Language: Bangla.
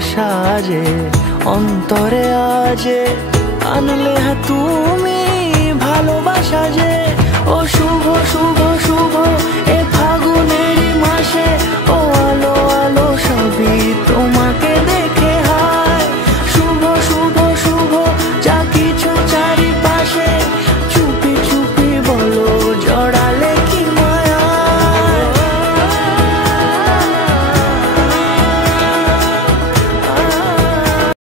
সাজে অন্তরে আজে আনলে তুমি ভালোবাসা যে। ও শুভ শুভ শুভ এ